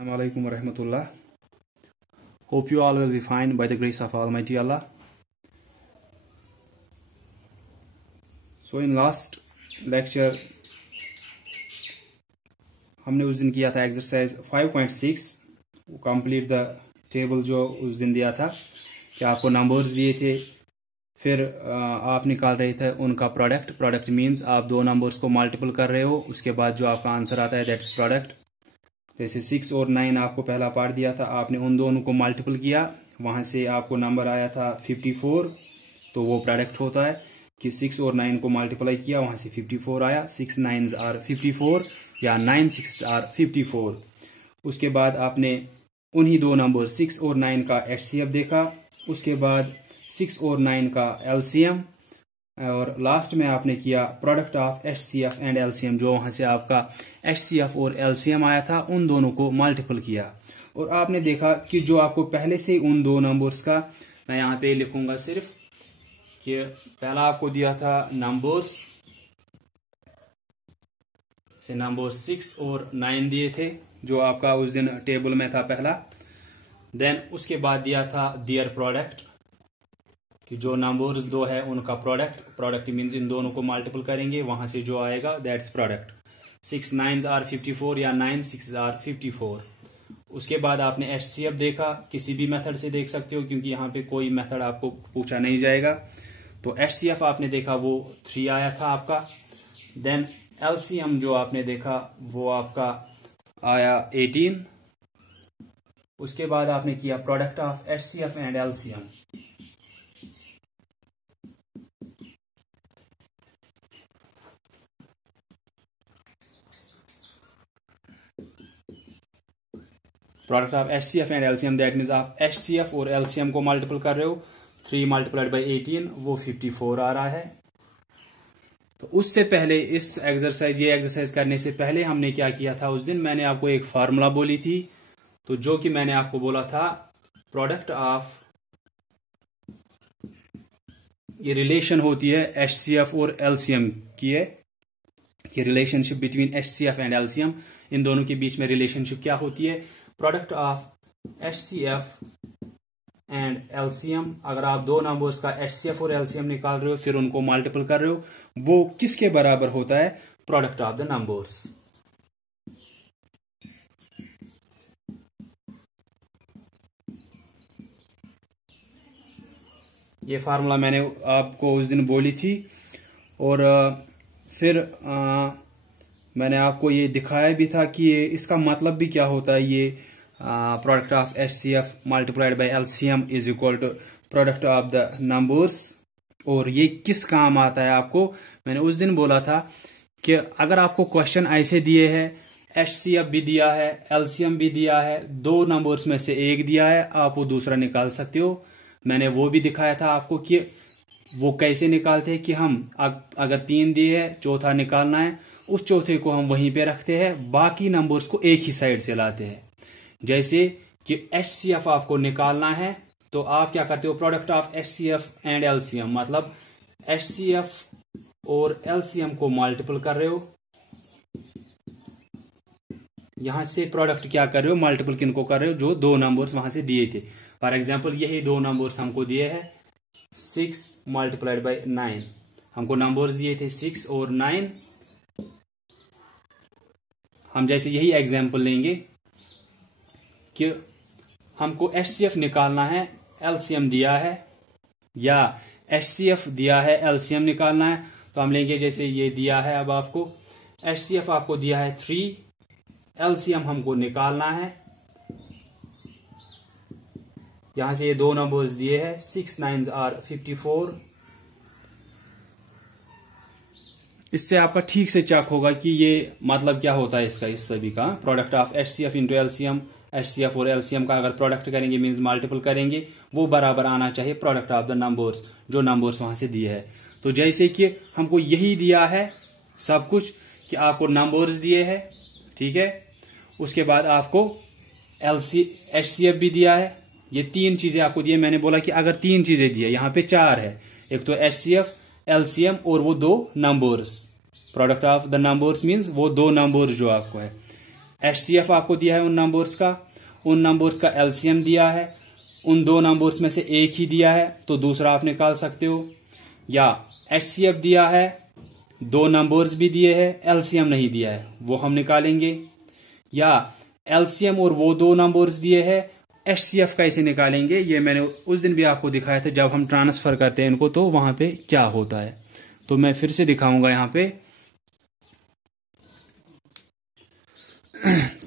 Assalamualaikum warahmatullah. Hope you all will be fine by the grace of Almighty Allah. So in last lecture हमने उस दिन किया था exercise 5.6 complete the table जो उस दिन दिया था कि आपको नंबर्स दिए थे, फिर आप निकाल रहे थे उनका प्रोडक्ट मींस आप दो नंबर्स को मल्टीपल कर रहे हो, उसके बाद जो आपका आंसर आता है दैट्स प्रोडक्ट। जैसे 6 और 9 आपको पहला पार्ट दिया था, आपने उन दोनों को मल्टीपल किया, वहां से आपको नंबर आया था 54, तो वो प्रोडक्ट होता है कि 6 और 9 को मल्टीप्लाई किया, वहां से 54 आया। 6 9s आर 54 या 9 6 आर 54। उसके बाद आपने उन्हीं दो नंबर 6 और 9 का एचसीएफ देखा, उसके बाद 6 और 9 का एलसीएम, और लास्ट में आपने किया product of HCF and LCM. जो वहां से आपका एचसीएफ और एलसीएम आया था उन दोनों को मल्टीपल किया, और आपने देखा कि जो आपको पहले से उन दो नंबर्स का, मैं यहां पे लिखूंगा सिर्फ कि पहला आपको दिया था नंबर्स से नंबर 6 और 9 दिए थे जो आपका उस दिन टेबल में था पहला। देन उसके बाद दिया था दियर प्रोडक्ट कि जो नंबर्स दो है उनका प्रोडक्ट मींस इन दोनों को मल्टीपल करेंगे, वहां से जो आएगा दैट्स प्रोडक्ट। 6 9s आर 54 या 9 6 आर 54। उसके बाद आपने एचसीएफ देखा, किसी भी मेथड से देख सकते हो क्योंकि यहाँ पे कोई मेथड आपको पूछा नहीं जाएगा। तो एचसीएफ आपने देखा वो 3 आया था आपका। देन एलसीएम जो आपने देखा वो आपका आया 18। उसके बाद आपने किया product of HCF and LCM. Product of HCF and LCM that means आप एचसीएफ और एलसीएम को मल्टीपल कर रहे हो, 3 मल्टीप्लाइड बाई 18 वो 54 आ रहा है। तो उससे पहले इस ये एक्सरसाइज करने से पहले हमने क्या किया था उस दिन, मैंने आपको एक फार्मूला बोली थी, तो जो कि मैंने आपको बोला था प्रोडक्ट ऑफ, ये रिलेशन होती है एचसीएफ और एलसीएम की है कि relationship between HCF and LCM, इन दोनों के बीच में रिलेशनशिप क्या होती है। Product of HCF and LCM, अगर आप दो नंबर्स का एचसीएफ और एलसीएम निकाल रहे हो फिर उनको मल्टीपल कर रहे हो, वो किसके बराबर होता है, प्रोडक्ट ऑफ द नंबर्स। ये फार्मूला मैंने आपको उस दिन बोली थी, और फिर मैंने आपको ये दिखाया भी था कि ये इसका मतलब भी क्या होता है। ये product of HCF multiplied by LCM is equal to product of the numbers, और ये किस काम आता है आपको। मैंने उस दिन बोला था कि अगर आपको क्वेश्चन ऐसे दिए हैं, एचसीएफ भी दिया है एलसीएम भी दिया है, दो नंबर्स में से एक दिया है, आप वो दूसरा निकाल सकते हो। मैंने वो भी दिखाया था आपको कि वो कैसे निकालते हैं कि हम अगर 3 दिए है, चौथा निकालना है, उस चौथे को हम वहीं पे रखते हैं, बाकी नंबर्स को एक ही साइड से लाते हैं। जैसे कि एचसीएफ आपको निकालना है तो आप क्या करते हो, product of HCF and LCM, मतलब एचसीएफ और एलसीएम को मल्टीपल कर रहे हो, यहां से प्रोडक्ट क्या कर रहे हो, मल्टीपल किनको कर रहे हो, जो दो नंबर्स वहां से दिए थे। फॉर एग्जाम्पल यही दो नंबर्स हमको दिए हैं 6 मल्टीप्लाइड बाई 9, हमको नंबर्स दिए थे 6 और 9। हम जैसे यही एग्जाम्पल लेंगे कि हमको एचसीएफ निकालना है, एलसीएम दिया है, या एचसीएफ दिया है एलसीएम निकालना है, तो हम लेंगे जैसे ये दिया है, अब आपको एचसीएफ आपको दिया है 3, एलसीएम हमको निकालना है, यहां से ये दो नंबर्स दिए हैं 6 9s आर 54। इससे आपका ठीक से चेक होगा कि ये मतलब क्या होता है इसका, इस सभी का product of HCF into LCM, HCF और एलसीएम का अगर प्रोडक्ट करेंगे मींस मल्टीपल करेंगे, वो बराबर आना चाहिए प्रोडक्ट ऑफ द नंबर्स, जो नंबर्स वहां से दिए हैं। तो जैसे कि हमको यही दिया है सब कुछ कि आपको नंबर्स दिए हैं, ठीक है, उसके बाद आपको एचसीएफ भी दिया है, ये 3 चीजें आपको दी है। मैंने बोला कि अगर 3 चीजें दी है, यहां पे 4 है, एक तो एचसीएफ एलसीएम और वो दो numbers, product of the numbers means वो दो नंबर्स जो आपको है। HCF आपको दिया है उन नंबर्स का LCM दिया है, उन दो नंबर्स में से एक ही दिया है तो दूसरा आप निकाल सकते हो, या HCF दिया है, दो नंबर्स भी दिए हैं, LCM नहीं दिया है, वो हम निकालेंगे, या LCM और वो दो नंबर्स दिए हैं, HCF कैसे निकालेंगे ये मैंने उस दिन भी आपको दिखाया था जब हम ट्रांसफर करते हैं इनको तो वहां पे क्या होता है, तो मैं फिर से दिखाऊंगा यहां पे।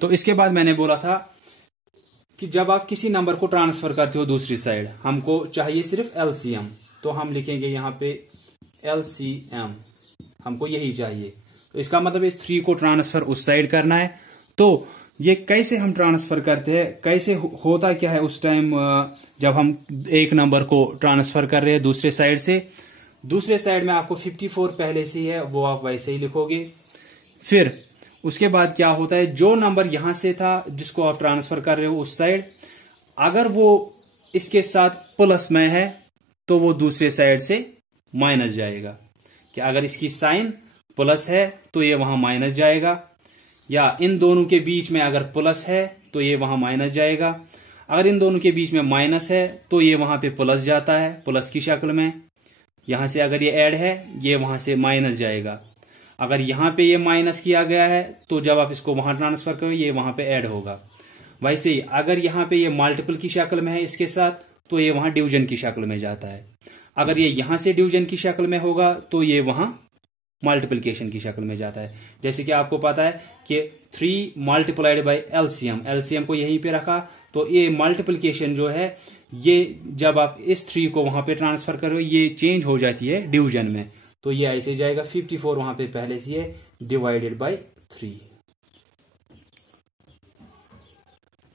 तो इसके बाद मैंने बोला था कि जब आप किसी नंबर को ट्रांसफर करते हो दूसरी साइड, हमको चाहिए सिर्फ LCM, तो हम लिखेंगे यहां पे LCM, हमको यही चाहिए। तो इसका मतलब इस 3 को ट्रांसफर उस साइड करना है। तो ये कैसे हम ट्रांसफर करते हैं, कैसे होता क्या है उस टाइम जब हम एक नंबर को ट्रांसफर कर रहे हैं दूसरे साइड से, दूसरे साइड में आपको 54 पहले से ही है वो आप वैसे ही लिखोगे। फिर उसके बाद क्या होता है, जो नंबर यहां से था जिसको आप ट्रांसफर कर रहे हो उस साइड, अगर वो इसके साथ प्लस में है तो वो दूसरे साइड से माइनस जाएगा, कि अगर इसकी साइन प्लस है तो ये वहां माइनस जाएगा, या इन दोनों के बीच में अगर प्लस है तो ये वहां माइनस जाएगा, अगर इन दोनों के बीच में माइनस है तो ये वहां पे प्लस जाता है प्लस की शक्ल में, यहां से अगर ये ऐड है ये वहां से माइनस जाएगा, अगर यहां पे ये माइनस किया गया है तो जब आप इसको वहां ट्रांसफर करो ये वहां पे ऐड होगा। वैसे ही अगर यहां पे ये मल्टीपल की शक्ल में है इसके साथ तो ये वहां डिवीजन की शक्ल में जाता है, अगर ये यहां से डिवीजन की शक्ल में होगा तो ये वहां मल्टीप्लिकेशन की शक्ल में जाता है। जैसे कि आपको पता है कि 3 मल्टीप्लाइड बाय LCM को यहीं पे रखा, तो ये मल्टीप्लिकेशन जो है ये जब आप इस 3 को वहां पे ट्रांसफर करो ये चेंज हो जाती है डिवीजन में, तो ये ऐसे जाएगा 54 वहां पे पहले से है डिवाइडेड बाय 3,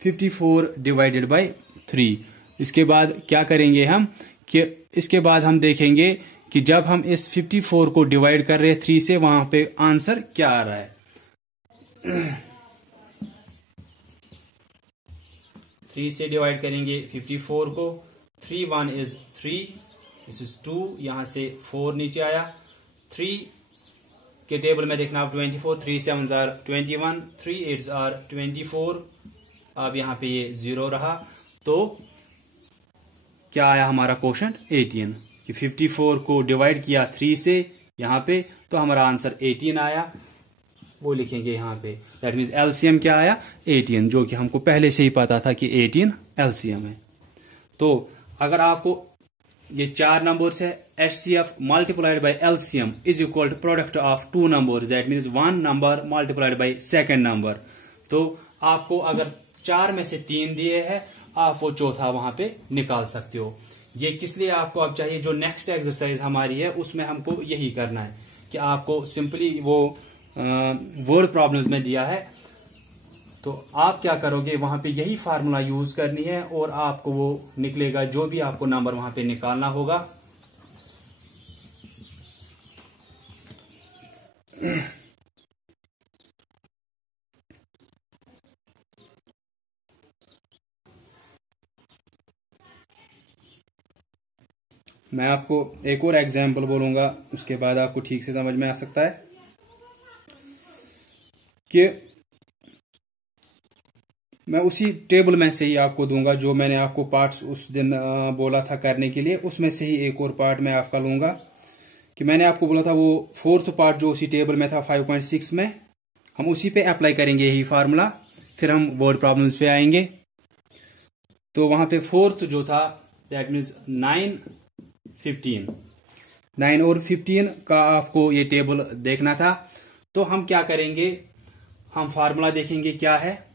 54 डिवाइडेड बाय 3। इसके बाद क्या करेंगे हम कि इसके बाद हम देखेंगे कि जब हम इस 54 को डिवाइड कर रहे हैं 3 से, वहां पे आंसर क्या आ रहा है। 3 से डिवाइड करेंगे 54 को, 3 1 इज 3, दिस इज 2, यहां से 4 नीचे आया, 3 के टेबल में देखना आप 24, 3 7 आर 21, 3 8 आर 24, अब यहां पे ये 0 रहा, तो क्या आया हमारा क्वोशंट 18, कि 54 को डिवाइड किया 3 से यहां पे तो हमारा आंसर 18 आया, वो लिखेंगे यहां पे, दैट मीन्स LCM क्या आया 18, जो कि हमको पहले से ही पता था कि 18 LCM है। तो अगर आपको ये 4 नंबर्स है, HCF multiplied by LCM is equal to product of 2 numbers, that means 1 number multiplied by second number, तो आपको अगर 4 में से 3 दिए हैं आप वो चौथा वहां पे निकाल सकते हो। ये किस लिए आपको अब चाहिए, जो नेक्स्ट एक्सरसाइज हमारी है उसमें हमको यही करना है कि आपको सिंपली वो वर्ड प्रॉब्लम्स में दिया है, तो आप क्या करोगे वहां पे यही फार्मूला यूज करनी है और आपको वो निकलेगा जो भी आपको नंबर वहां पे निकालना होगा। मैं आपको एक और एग्जाम्पल बोलूंगा, उसके बाद आपको ठीक से समझ में आ सकता है कि मैं उसी टेबल में से ही आपको दूंगा जो मैंने आपको पार्ट्स उस दिन बोला था करने के लिए, उसमें से ही एक और पार्ट मैं आपका लूंगा, कि मैंने आपको बोला था वो 4th पार्ट जो उसी टेबल में था 5.6 में, हम उसी पे अप्लाई करेंगे यही फार्मूला, फिर हम वर्ड प्रॉब्लम्स पे आएंगे। तो वहां पे 4th जो था दैट मीन्स 9 और 15 का आपको ये टेबल देखना था। तो हम क्या करेंगे, हम फार्मूला देखेंगे क्या है,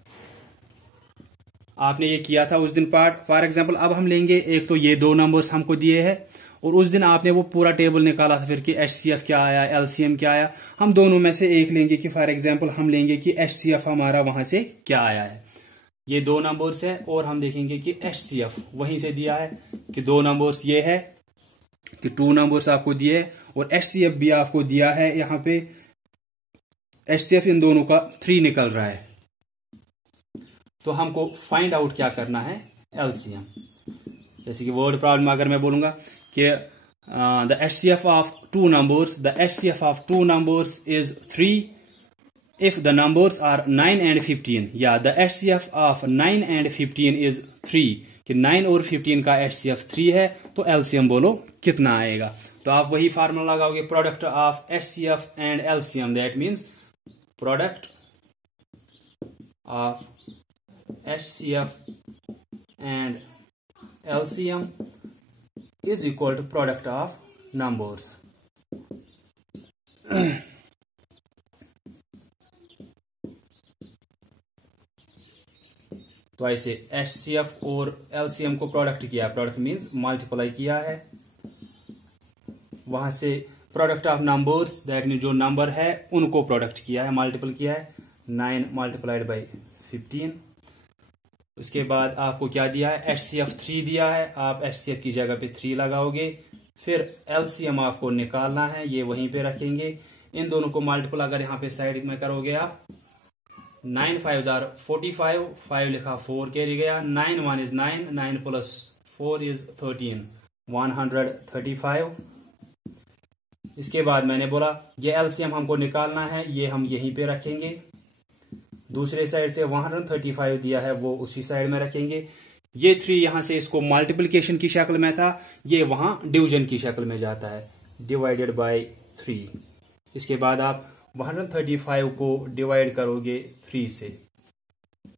आपने ये किया था उस दिन पार्ट, फॉर एग्जांपल अब हम लेंगे एक तो ये 2 नंबर्स हमको दिए हैं और उस दिन आपने वो पूरा टेबल निकाला था फिर कि HCF क्या आया LCM क्या आया, हम दोनों में से एक लेंगे कि फॉर एग्जांपल हम लेंगे कि HCF हमारा वहां से क्या आया है, ये 2 नंबर्स है और हम देखेंगे कि HCF वहीं से दिया है कि 2 नंबर्स ये है कि 2 नंबर्स आपको दिए और HCF भी आपको दिया है, यहां पे HCF इन दोनों का 3 निकल रहा है, तो हमको फाइंड आउट क्या करना है LCM। जैसे कि वर्ड प्रॉब्लम अगर मैं बोलूंगा कि the HCF of 2 numbers, the HCF of 2 numbers is 3, if the numbers are 9 and 15 या the HCF of 9 and 15 is 3 कि 9 और 15 का HCF 3 है तो LCM बोलो कितना आएगा। तो आप वही फार्मूला लगाओगे product of HCF and LCM, that means product of HCF and LCM is equal to product of numbers। तो ऐसे HCF और LCM को प्रोडक्ट किया, प्रोडक्ट मीन्स मल्टीप्लाई किया है, वहां से product of numbers that mean जो नंबर है उनको प्रोडक्ट किया है, मल्टीपल किया है, 9 मल्टीप्लाइड बाई 15। उसके बाद आपको क्या दिया है, HCF 3 दिया है, आप HCF की जगह पे 3 लगाओगे, फिर LCM आपको निकालना है, ये वहीं पे रखेंगे, इन दोनों को मल्टीपल अगर यहाँ पे साइड में करोगे आप 9 5 are 45, 5 लिखा 4 कैरी गया, 9 1 is 9, 9 plus 4 is 13, 135। इसके बाद मैंने बोला ये LCM हमको निकालना है, ये हम यहीं पे रखेंगे, दूसरे साइड से 135 दिया है वो उसी साइड में रखेंगे, ये 3 यहां से इसको मल्टीप्लिकेशन की शक्ल में था, ये वहां डिवीजन की शक्ल में जाता है, डिवाइडेड बाय 3। इसके बाद आप 135 को डिवाइड करोगे 3 से,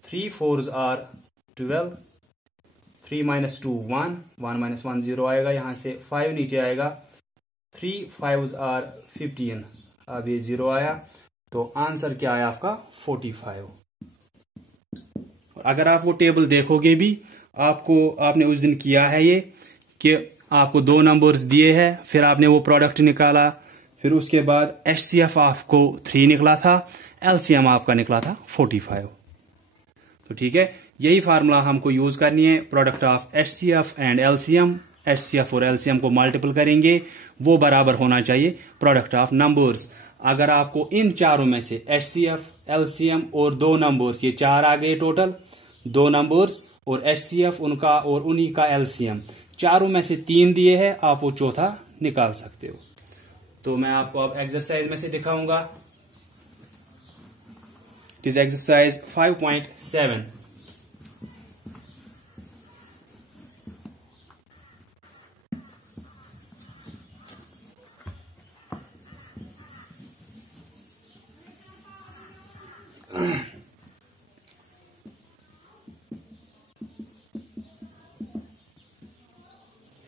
3 4s are 12, 3 minus 2 1, 1 minus 1 0 आएगा, यहां से 5 नीचे आएगा, 3 5s are 15, अब ये 0 आया, तो आंसर क्या आया आपका 45। और अगर आप वो टेबल देखोगे भी, आपने उस दिन किया है ये कि आपको 2 नंबर्स दिए हैं, फिर आपने वो प्रोडक्ट निकाला, फिर उसके बाद HCF आपको 3 निकला था, LCM आपका निकला था 45। तो ठीक है, यही फार्मूला हमको यूज करनी है, product of HCF and LCM, HCF और LCM को मल्टीपल करेंगे, वो बराबर होना चाहिए प्रोडक्ट ऑफ नंबर्स। अगर आपको इन चारों में से HCF, LCM और 2 नंबर्स, ये 4 आ गए टोटल, 2 नंबर्स और HCF उनका और उन्हीं का LCM, चारों में से 3 दिए हैं, आप वो चौथा निकाल सकते हो। तो मैं आपको अब एक्सरसाइज में से दिखाऊंगा, it is exercise 5.7।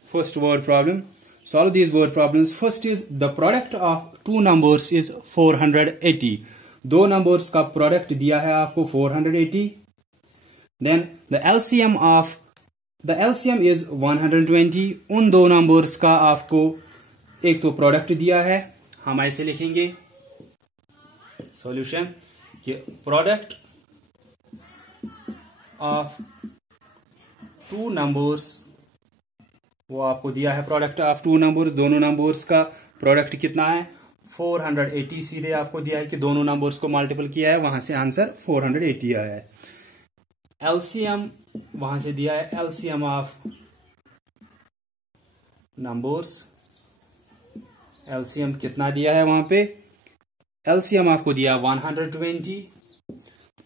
First word problem. Solve these word problems. First is the product of 2 numbers is 480. 2 numbers का product दिया है आपको 480. Then the LCM is 120. उन 2 numbers का आपको एक तो product दिया है, हम ऐसे लिखेंगे solution कि product of 2 numbers, वो आपको दिया है प्रोडक्ट ऑफ 2 नंबर्स, दोनों नंबर्स का प्रोडक्ट कितना है 480, सीधे आपको दिया है कि दोनों नंबर्स को मल्टीपल किया है, वहां से आंसर 480 आया है। LCM वहां से दिया है, LCM ऑफ नंबर्स, LCM कितना दिया है वहां पे, LCM आपको दिया 120,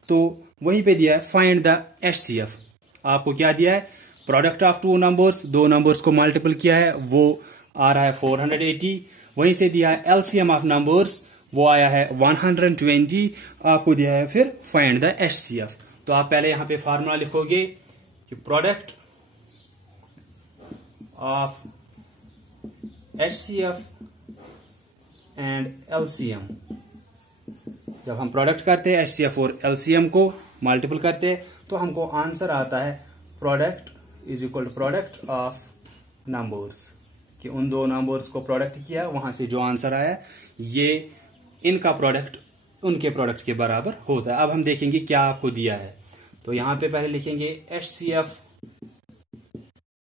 तो वहीं पे दिया है फाइंड द HCF, आपको क्या दिया है प्रोडक्ट ऑफ 2 नंबर्स, 2 नंबर्स को मल्टीपल किया है, वो आ रहा है 480, वहीं से दिया है LCM ऑफ नंबर्स, वो आया है 120, आपको दिया है फिर फाइंड द HCF। तो आप पहले यहां पे फार्मूला लिखोगे कि product of HCF and LCM, जब हम प्रोडक्ट करते हैं HCF और LCM को मल्टीपल करते हैं तो हमको आंसर आता है product is equal to product of numbers, कि उन 2 नंबर्स को प्रोडक्ट किया, वहां से जो आंसर आया ये इनका प्रोडक्ट उनके प्रोडक्ट के बराबर होता है। अब हम देखेंगे क्या आपको दिया है, तो यहां पे पहले लिखेंगे HCF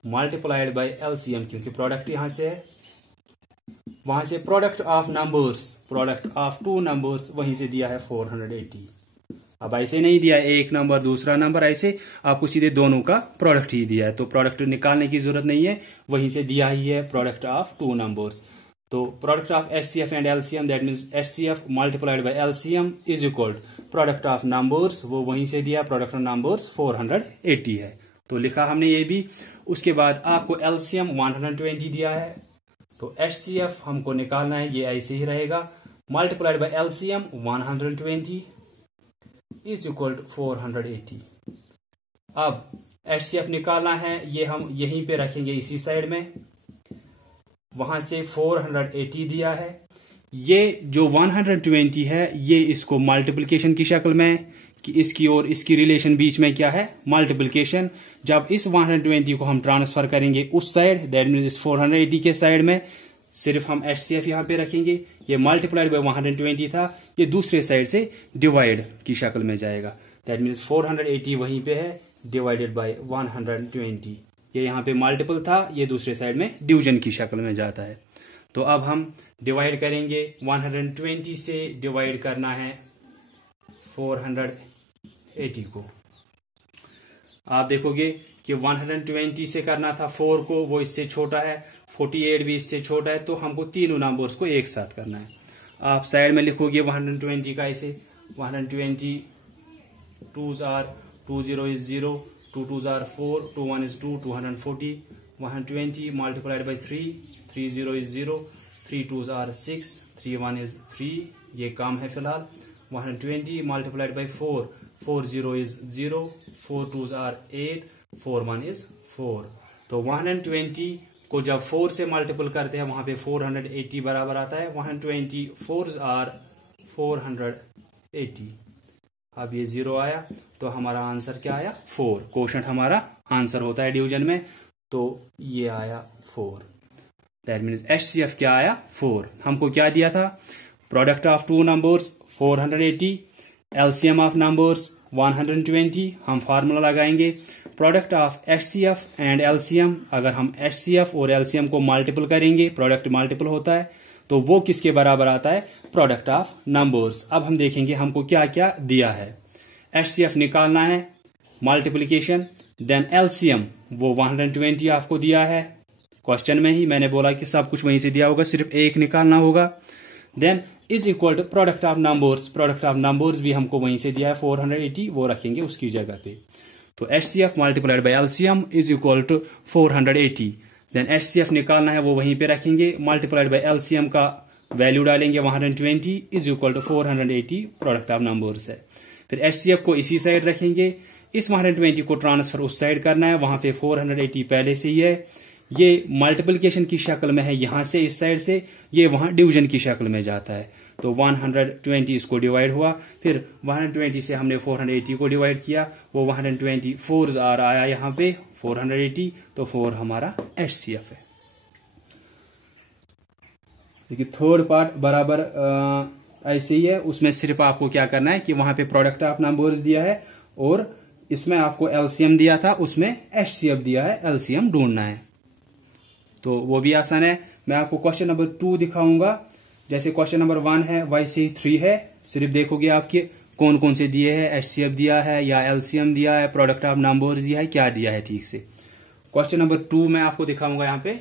मल्टीप्लाइड बाय LCM, क्योंकि प्रोडक्ट यहां से है, वहां से product of numbers, product of 2 numbers, वहीं से दिया है 480। अब ऐसे नहीं दिया एक नंबर दूसरा नंबर, ऐसे आपको सीधे दोनों का प्रोडक्ट ही दिया है, तो प्रोडक्ट निकालने की जरूरत नहीं है, वहीं से दिया ही है प्रोडक्ट ऑफ 2 नंबर्स। तो product of HCF and LCM, that means HCF multiplied by LCM is equal product of numbers, वो वहीं से दिया, प्रोडक्ट ऑफ नंबर्स 480 है, तो लिखा हमने ये भी। उसके बाद आपको LCM 120 दिया है, तो HCF हमको निकालना है, ये ऐसे ही रहेगा, multiplied by LCM 120 is equal 480। अब HCF निकालना है, ये हम यहीं पे रखेंगे इसी साइड में, वहां से 480 दिया है, ये जो 120 है ये इसको मल्टीप्लिकेशन की शक्ल में, कि इसकी और इसकी रिलेशन बीच में क्या है, मल्टीप्लिकेशन। जब इस 120 को हम ट्रांसफर करेंगे उस साइड, दैट मीन्स इस 480 के साइड में, सिर्फ हम HCF यहां पे रखेंगे, ये मल्टीप्लाइड बाय 120 था, ये दूसरे साइड से डिवाइड की शक्ल में जाएगा, दैट मीन्स 480 वहीं पे है, डिवाइडेड बाय 120, ये यहां पे मल्टीपल था, ये दूसरे साइड में डिवीजन की शक्ल में जाता है। तो अब हम डिवाइड करेंगे, 120 से डिवाइड करना है 480 को। आप देखोगे कि 120 से करना था 4 को, वो इससे छोटा है, 48 भी इससे छोटा है, तो हमको तीनों नंबर्स को एक साथ करना है। आप साइड में लिखोगे 120 का ऐसे, 120 2s are 2 0 is 0, 2 2s are 4, 2 1 is 2, 240, 120 multiplied by 3, 3 0 is 0, 3 2s are 6, 3 1 is 3, ये काम है फिलहाल। 120 multiplied by 4, 4 0 is 0, 4 2s are 8, 4 1 is 4। तो 120 को जब 4 से मल्टीपल करते हैं वहां पे 480 बराबर आता है, 120 4s are 480। अब ये 0 आया, तो हमारा आंसर क्या आया, 4। क्वोशंट हमारा आंसर होता है डिवीजन में, तो ये आया 4, दैट मीन्स HCF क्या आया, 4। हमको क्या दिया था, product of two numbers 480, LCM of numbers 120, हम फार्मूला लगाएंगे, product of HCF and LCM, अगर हम HCF और LCM को मल्टीपल करेंगे, प्रोडक्ट मल्टीपल होता है, तो वो किसके बराबर आता है, प्रोडक्ट ऑफ नंबर्स। अब हम देखेंगे हमको क्या क्या दिया है। HCF निकालना है, मल्टीप्लिकेशन, देन LCM वो 120 आपको दिया है, क्वेश्चन में ही मैंने बोला कि सब कुछ वहीं से दिया होगा, सिर्फ एक निकालना होगा, then is equal to product of numbers, product of numbers भी हमको वहीं से दिया है 480, वो रखेंगे उसकी जगह पे। तो HCF multiplied by LCM is equal to 480, then HCF निकालना है, वो वहीं पे रखेंगे, मल्टीप्लाइड बाय LCM का वैल्यू डालेंगे 120 is equal to 480, product of numbers है। फिर HCF को इसी साइड रखेंगे, इस 120 को ट्रांसफर उस साइड करना है, वहां पे 480 पहले से ही है, ये मल्टीप्लिकेशन की शक्ल में है यहां से इस साइड से, ये वहां डिवीजन की शक्ल में जाता है, तो 120 इसको डिवाइड हुआ, फिर 120 से हमने 480 को डिवाइड किया, वो 120 4 आया यहाँ पे 480, तो 4 हमारा HCF है। देखिए थर्ड पार्ट बराबर ऐसे ही है, उसमें सिर्फ आपको क्या करना है कि वहां पे प्रोडक्ट ऑफ नंबर्स दिया है और इसमें आपको LCM दिया था, उसमें HCF दिया है, LCM ढूंढना है, तो वो भी आसान है। मैं आपको क्वेश्चन नंबर 2 दिखाऊंगा, जैसे क्वेश्चन नंबर 1 है वैसे ही 3 है, सिर्फ देखोगे आपके कौन कौन से दिए हैं, HCF दिया है या LCM दिया है, प्रोडक्ट ऑफ नंबर्स दिया है, क्या दिया है ठीक से। क्वेश्चन नंबर 2 मैं आपको दिखाऊंगा यहाँ पे,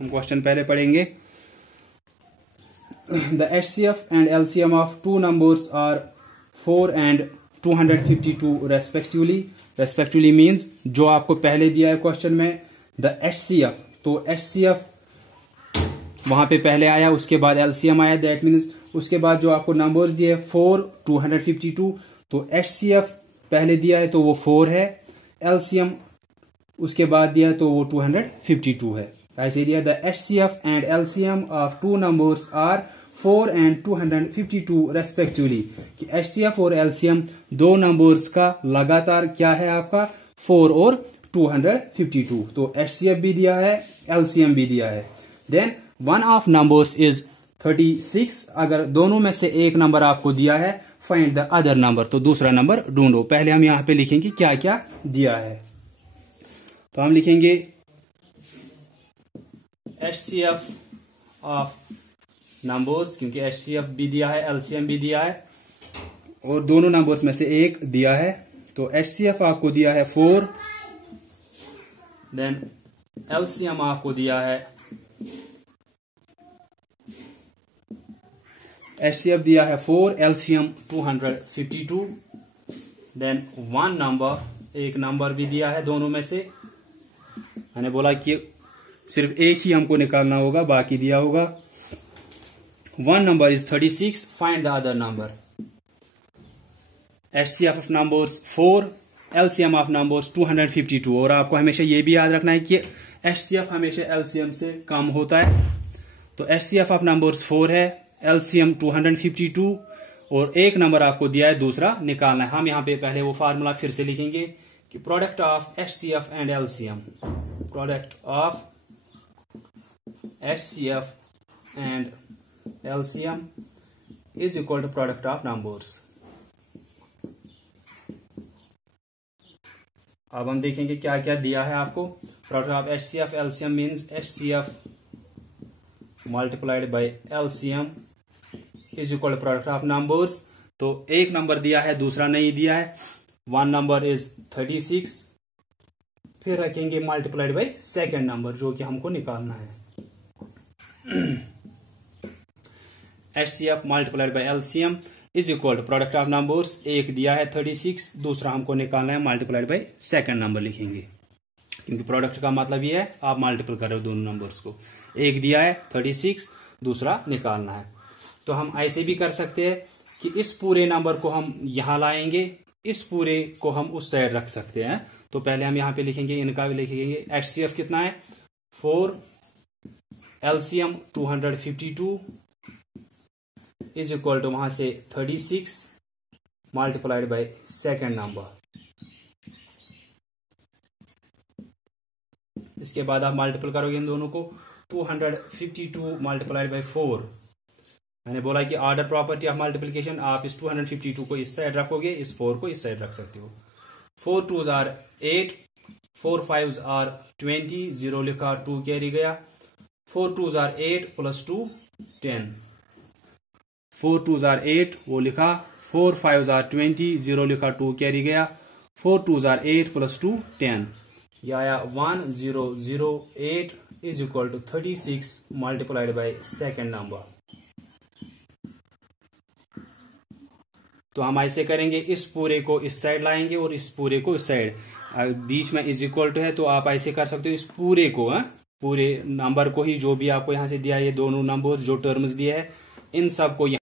हम क्वेश्चन पहले पढ़ेंगे। The HCF and LCM of two numbers are 4 and 252 respectively. Respectively means जो आपको पहले दिया है क्वेश्चन में द HCF, तो HCF वहां पे पहले आया, उसके बाद LCM आया, दैट मीन्स उसके बाद जो आपको नंबर्स दिए 4 252, तो HCF पहले दिया है तो वो 4 है, LCM उसके बाद दिया है तो वो 252 है। ऐसे दिया the HCF and LCM of two numbers are 4 and 252 respectively, कि HCF और LCM दो नंबर्स का लगातार क्या है आपका 4 और 252, तो HCF भी दिया है LCM भी दिया है। Then one of numbers is 36। अगर दोनों में से एक नंबर आपको दिया है, फाइंड द अदर नंबर, तो दूसरा नंबर ढूंढो। पहले हम यहां पे लिखेंगे क्या क्या दिया है। तो हम लिखेंगे HCF ऑफ नंबर्स, क्योंकि HCF भी दिया है, LCM भी दिया है, और दोनों नंबर्स में से एक दिया है। तो HCF आपको दिया है 4, देन LCM आपको दिया है, HCF दिया है 4, LCM 252, देन वन नंबर, एक नंबर भी दिया है दोनों में से। मैंने बोला कि सिर्फ एक ही हमको निकालना होगा, बाकी दिया होगा। One number is 36, find the other number. HCF of numbers 4, LCM of numbers 252। और आपको हमेशा ये भी याद रखना है कि HCF हमेशा LCM से कम होता है। तो HCF ऑफ नंबर्स 4 है, LCM 252, और एक नंबर आपको दिया है, दूसरा निकालना है। हम यहां पे पहले वो फार्मूला फिर से लिखेंगे कि product of HCF and LCM, product of HCF and LCM is equal to product of numbers. अब हम देखेंगे क्या क्या दिया है आपको। Product of HCF LCM means HCF multiplied by LCM is equal to product of numbers. तो एक नंबर दिया है, दूसरा नहीं दिया है। वन नंबर इज 36, फिर रखेंगे मल्टीप्लाइड बाय सेकेंड नंबर जो कि हमको निकालना है। HCF multiplied by LCM is equal to product of numbers. एक दिया है 36, दूसरा हमको निकालना है, मल्टीप्लाइड बाय सेकेंड नंबर लिखेंगे, क्योंकि प्रोडक्ट का मतलब ये है आप मल्टीपल कर रहे हो दोनों नंबर्स को। एक दिया है 36, दूसरा निकालना है। तो हम ऐसे भी कर सकते हैं कि इस पूरे नंबर को हम यहां लाएंगे, इस पूरे को हम उस साइड रख सकते हैं। तो पहले हम यहां पे लिखेंगे, इनका भी लिखेंगे। HCF कितना है 4, LCM 252 इज इक्वल टू वहां से 36 मल्टीप्लाइड बाय सेकेंड नंबर। इसके बाद आप मल्टीपल करोगे इन दोनों को, 252 मल्टीप्लाइड बाय 4। मैंने बोला कि ऑर्डर प्रॉपर्टी ऑफ मल्टीप्लिकेशन, आप इस 252 को इस साइड रखोगे, इस 4 को इस साइड रख सकते हो। 4 2s are 8, 4 5s are 20, 0 लिखा, 2 कैरी गया। 4 2s are 8 plus 2 10, 4 2s are 8 वो लिखा, 4 5s are 20, 0 लिखा, 2 कैरी गया। 4 2s are 8 प्लस 2 10, यह आया 1008 is equal to 36 multiplied by second number. तो हम ऐसे करेंगे, इस पूरे को इस साइड लाएंगे और इस पूरे को इस साइड, बीच में इज इक्वल टू है, तो आप ऐसे कर सकते हो। इस पूरे को, पूरे नंबर को ही, जो भी आपको यहां से दिया है, ये दोनों नंबर जो टर्म्स दिए हैं, इन सब को